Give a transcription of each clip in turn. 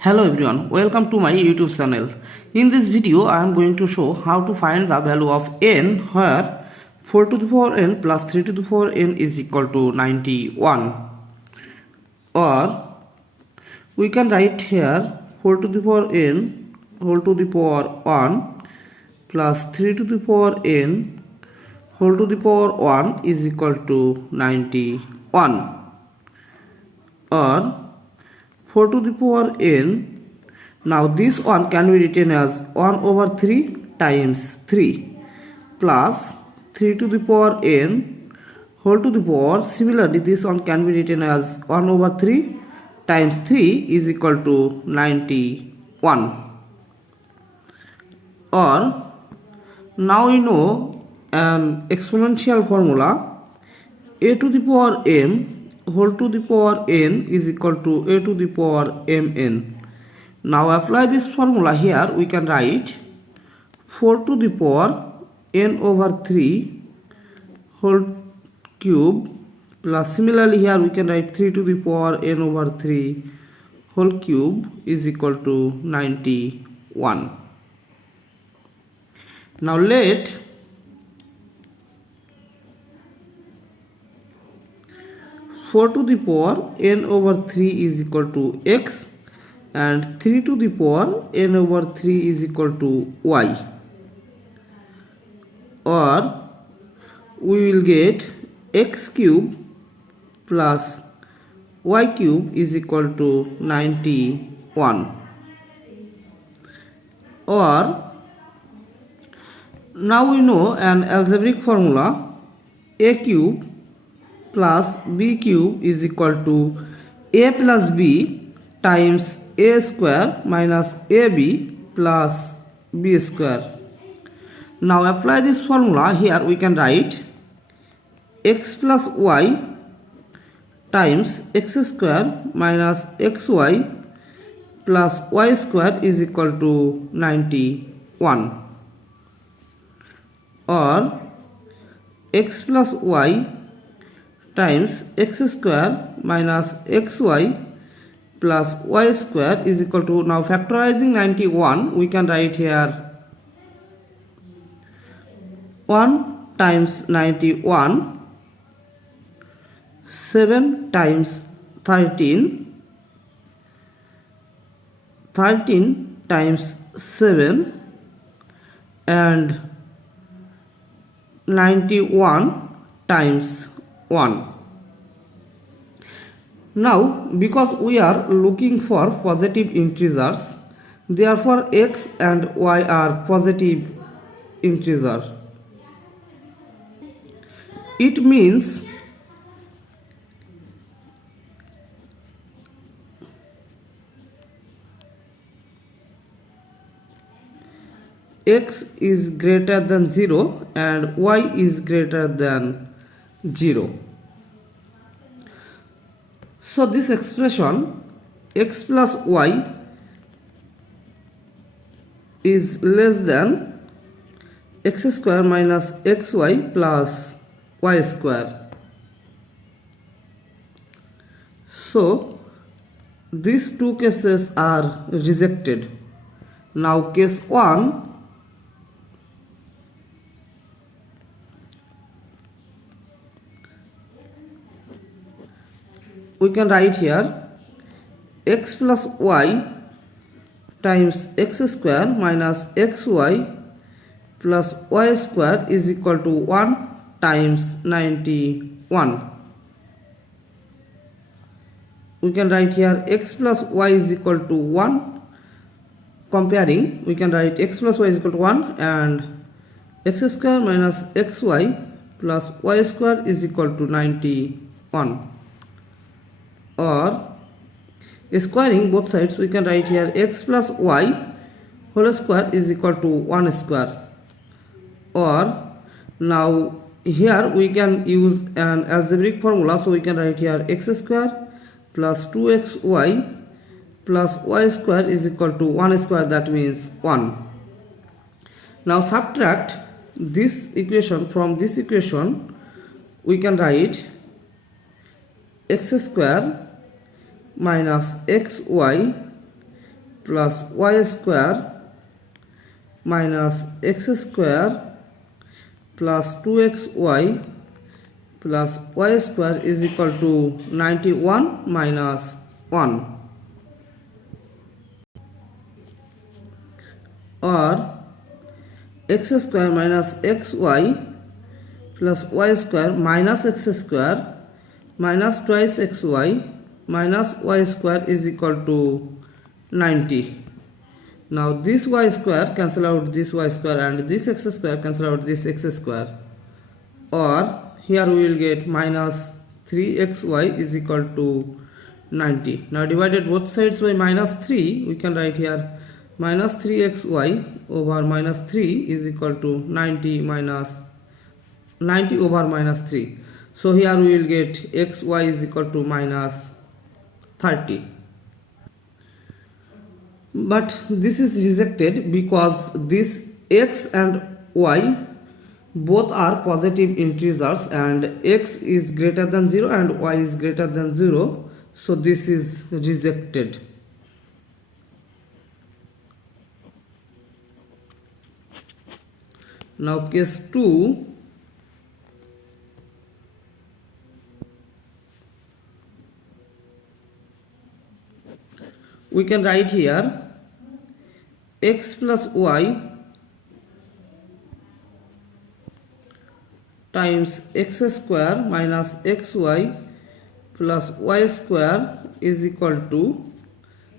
Hello everyone, welcome to my YouTube channel. In this video I am going to show how to find the value of n where 4 to the power n plus 3 to the power n is equal to 91. Or we can write here 4 to the power n whole to the power 1 plus 3 to the power n whole to the power 1 is equal to 91. Or 4 to the power n, now this one can be written as 1 over 3 times 3 plus 3 to the power n whole to the power. Similarly, this one can be written as 1 over 3 times 3 is equal to 91. Or now we know an exponential formula: a to the power m whole to the power n is equal to a to the power mn. Now apply this formula here. We can write 4 to the power n over 3 whole cube plus, similarly here we can write 3 to the power n over 3 whole cube is equal to 91. Now let 4 to the power n over 3 is equal to x and 3 to the power n over 3 is equal to y. Or we will get x cube plus y cube is equal to 91. Or now we know an algebraic formula: a cube plus b cube is equal to a plus b times a square minus ab plus b square. Now apply this formula here. We can write x plus y times x square minus xy plus y square is equal to 91. Or x plus y times x square minus xy plus y square is equal to, now factorizing 91, we can write here 1 times 91, 7 times 13, 13 times 7 and 91 times 1. Now because we are looking for positive integers, therefore x and y are positive integers. It means x is greater than 0 and y is greater than 0. So this expression x plus y is less than x square minus xy plus y square. So these two cases are rejected. Now case 1, we can write here x plus y times x square minus xy plus y square is equal to 1 times 91. We can write here x plus y is equal to 1. Comparing, we can write x plus y is equal to 1 and x square minus xy plus y square is equal to 91. Or squaring both sides, we can write here x plus y whole square is equal to 1 square. Or now here we can use an algebraic formula, so we can write here x square plus 2xy plus y square is equal to 1 square, that means 1. Now subtract this equation from this equation. We can write x square minus xy plus y square minus x square plus 2xy plus y square is equal to 91 minus 1, or x square minus xy plus y square minus x square minus twice xy minus y square is equal to 90. Now this y square cancel out this y square and this x square cancel out this x square, or here we will get minus 3xy is equal to 90. Now divided both sides by minus 3, we can write here minus 3xy over minus 3 is equal to 90 minus 90 over minus 3. So here we will get xy is equal to minus 30. But this is rejected because this x and y both are positive integers and x is greater than 0 and y is greater than 0. So this is rejected. Now case 2. We can write here x plus y times x square minus xy plus y square is equal to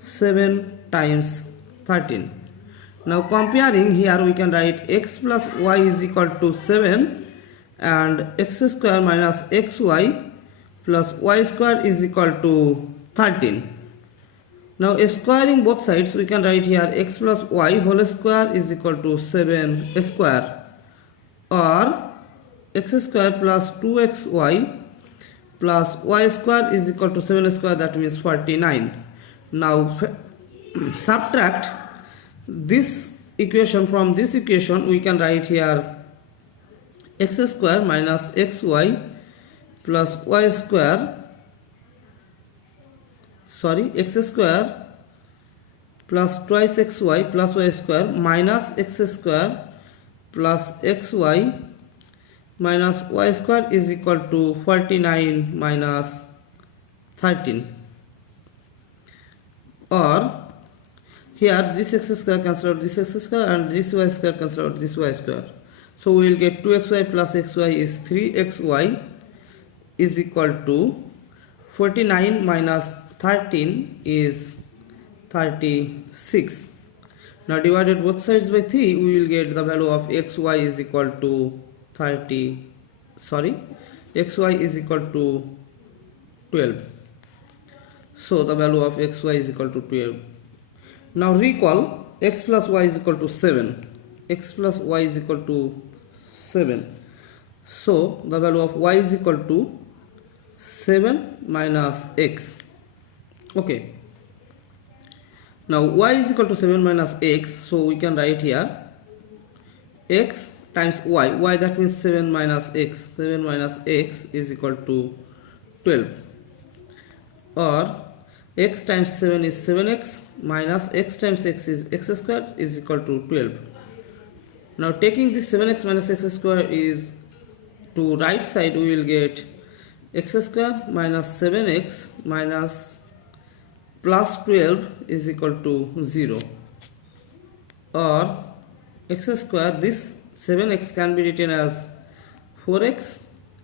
7 times 13. Now comparing, here we can write x plus y is equal to 7 and x square minus xy plus y square is equal to 13. Now squaring both sides, we can write here x plus y whole square is equal to 7 square, or x square plus 2xy plus y square is equal to 7 square, that means 49. Now subtract this equation from this equation, we can write here x square minus xy plus y square, x square plus twice xy plus y square minus x square plus xy minus y square is equal to 49 minus 13, or here this x square cancel out this x square and this y square cancel out this y square. So we will get 2xy plus xy is 3xy is equal to 49 minus 13 is 36. Now divided both sides by 3, we will get the value of xy is equal to xy is equal to 12. So the value of xy is equal to 12. Now recall x plus y is equal to 7. X plus y is equal to 7. So the value of y is equal to 7 minus x. Okay. Now y is equal to 7 minus x. So we can write here x times y, that means 7 minus x. 7 minus x is equal to 12, or x times 7 is 7x minus x times x is x square is equal to 12. Now taking this 7x minus x square is to right side, we will get x square minus 7x minus plus 12 is equal to 0, or x square, this 7x can be written as 4x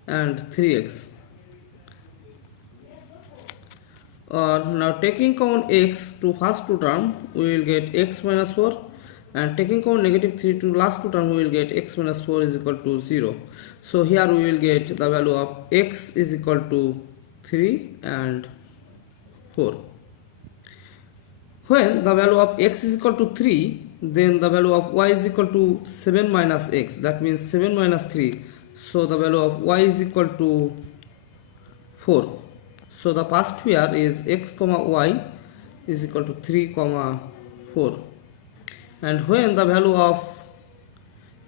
and 3x. Or now taking common x to first two term, we will get x minus 4, and taking common negative 3 to last two term, we will get x minus 4 is equal to 0. So here we will get the value of x is equal to 3 and 4. When the value of x is equal to 3, then the value of y is equal to 7 minus x, that means 7 minus 3. So the value of y is equal to 4. So the past pair is x comma y is equal to 3 comma 4. And when the value of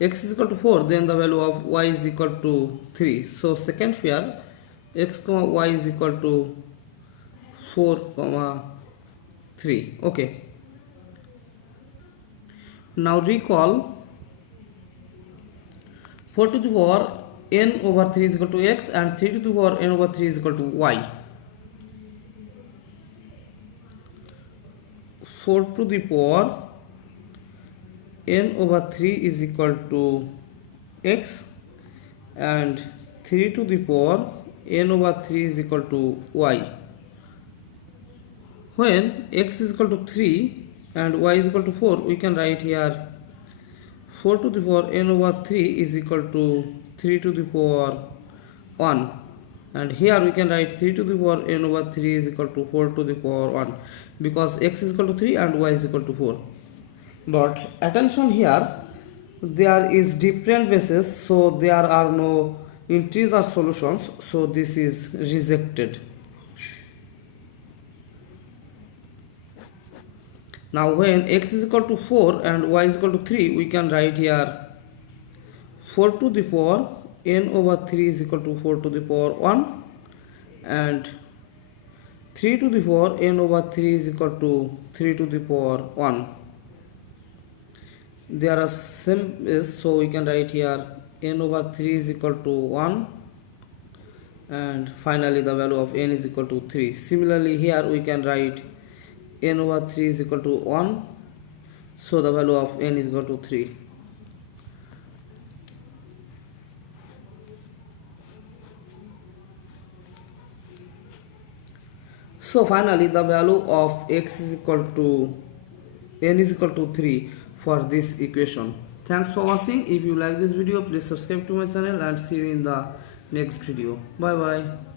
x is equal to 4, then the value of y is equal to 3. So second pair x comma y is equal to 4 comma 3. Okay. Now recall 4 to the power n over 3 is equal to x and 3 to the power n over 3 is equal to y. 4 to the power n over 3 is equal to x and 3 to the power n over 3 is equal to y. When x is equal to 3 and y is equal to 4, we can write here 4 to the power n over 3 is equal to 3 to the power 1, and here we can write 3 to the power n over 3 is equal to 4 to the power 1 because x is equal to 3 and y is equal to 4. But attention here, there is different bases, so there are no integer solutions, so this is rejected. Now when x is equal to 4 and y is equal to 3, we can write here 4 to the power n over 3 is equal to 4 to the power 1 and 3 to the power n over 3 is equal to 3 to the power 1. There are same base, so we can write here n over 3 is equal to 1 and finally the value of n is equal to 3. Similarly here we can write n over 3 is equal to 1, so the value of n is equal to 3. So finally the value of x is equal to n is equal to 3 for this equation. Thanks for watching. If you like this video, please subscribe to my channel and see you in the next video. Bye bye.